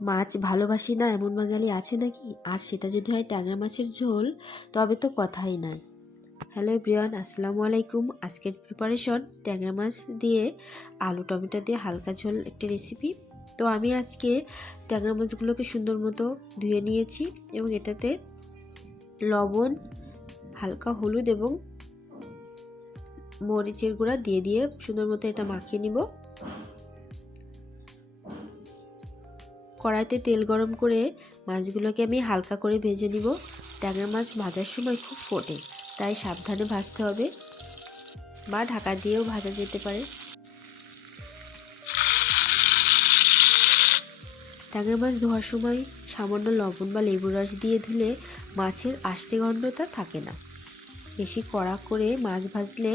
মাছ ভালোবাসি না এমন বাঙালি আছে নাকি? আর সেটা যদি হয় ট্যাংরা মাছের ঝোল, তবে তো কথাই নাই। হ্যালো এভরিওয়ান, আসসালামু আলাইকুম। আজকের প্রিপারেশন ট্যাংরা মাছ দিয়ে আলু টমেটো দিয়ে হালকা ঝোল একটি রেসিপি। তো আমি আজকে ট্যাংরা মাছগুলোকে সুন্দর মতো ধুয়ে নিয়েছি এবং এটাতে লবণ, হালকা হলুদ এবং মরিচের গুঁড়া দিয়ে সুন্দর মতো এটা মাখিয়ে নিব। কড়াইতে তেল গরম করে মাছগুলোকে আমি হালকা করে ভেজে নিব। ট্যাংরা মাছ ভাজার সময় খুব ফোটে, তাই সাবধানে ভাজতে হবে, বা ঢাকা দিয়েও ভাজা যেতে পারে। ট্যাংরা মাছ ধোয়ার সময় সামান্য লবণ বা লেবুর রস দিয়ে ধুলে মাছের আষ্টে গন্ধটা থাকে না। বেশি কড়া করে মাছ ভাজলে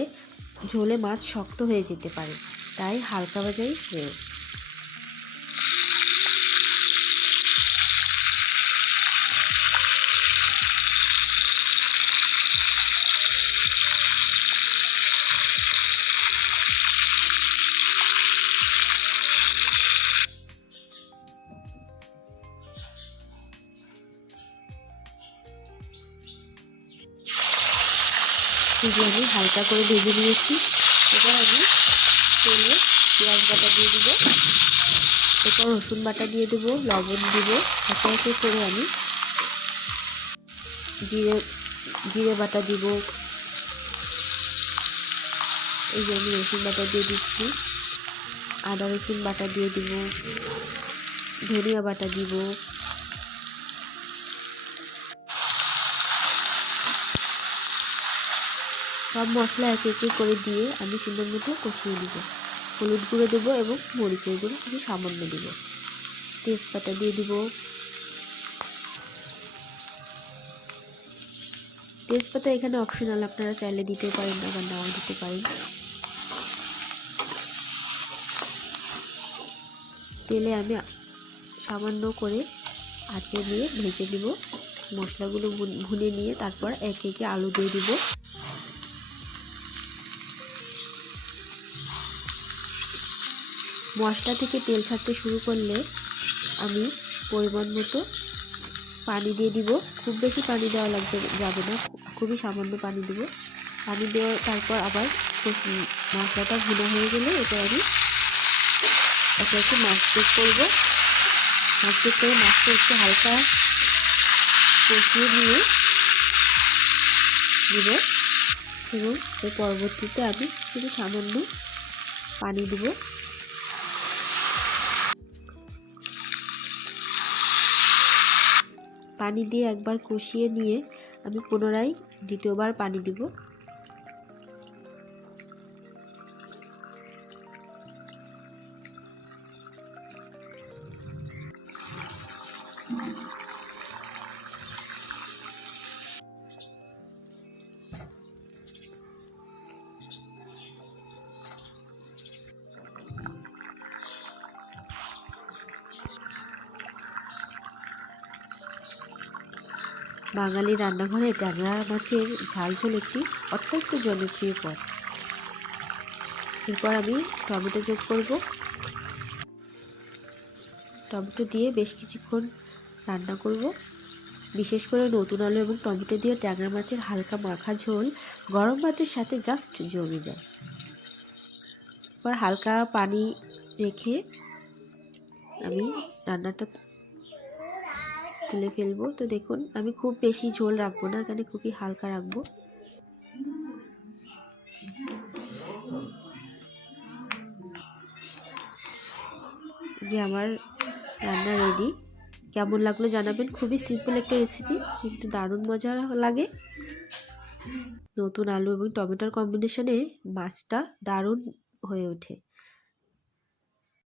ঝোলে মাছ শক্ত হয়ে যেতে পারে, তাই হালকা ভাজাই শ্রেয়। আমি হালকা করে ভেজে নিয়েছি। এবার আমি তেলে পেঁয়াজ বাটা দিয়ে দিব, এরপর রসুন বাটা দিয়ে দেবো, লবণ দিব, একে একে করে আমি জিরে বাটা দিব। এই যে আমি রসুন বাটা দিয়ে দিচ্ছি, আদা রসুন বাটা দিয়ে দিব, ধনিয়া বাটা দিব, সব মশলা এক এক করে দিয়ে আমি সুন্দর মতো কষিয়ে দিব। হলুদ গুঁড়ো দেবো এবং মরিচের গুঁড়ো আমি সামান্য দিব, তেজপাতা দিয়ে দিব। তেজপাতা এখানে অপশনাল, আপনারা চাইলে দিতে পারেন না বা নাও দিতে পারেন। তেলে আমি সামান্য করে আঁচে দিয়ে ভেজে দিব। মশলাগুলো ভুনে নিয়ে তারপর এক একে আলু দিয়ে দিব। মশলা থেকে তেল ছাড়তে শুরু করলে আমি পরিমাণ মতো পানি দিয়ে দিব। খুব বেশি পানি দেওয়া যাবে না, খুবই সামান্য পানি দিব। পানি দেওয়ার তারপর আবার মশলাটা ভুনা হয়ে গেলে এটা আমি একে একে মাছ চেক করবো। মাছ চেক করে মাছটা একটু হালকা কষিয়ে নিয়ে দিব এবং এর পরবর্তীতে আমি শুধু সামান্য পানি দিব। পানি দিয়ে একবার কষিয়ে নিয়ে আমি পুনরায় দ্বিতীয়বার পানি দিব। বাঙালি রান্নাঘরে ট্যাংরা মাছের ঝাল ঝোল একটি অত্যন্ত জনপ্রিয় পদ। এরপর আমি টমেটো যোগ করব। টমেটো দিয়ে বেশ কিছুক্ষণ রান্না করব। বিশেষ করে নতুন আলু এবং টমেটো দিয়ে ট্যাংরা মাছের হালকা মাখা ঝোল গরম ভাতের সাথে জাস্ট জমে যায়। এবার হালকা পানি রেখে আমি রান্নাটা তুলে ফেলবো। তো দেখুন, আমি খুব বেশি ঝোল রাখবো না, এখানে খুবই হালকা রাখবো। যে আমার রান্না রেডি। কেমন লাগলো জানাবেন। খুবই সিম্পল একটা রেসিপি, কিন্তু দারুণ মজা লাগে। নতুন আলু এবং টমেটোর কম্বিনেশনে মাছটা দারুণ হয়ে ওঠে।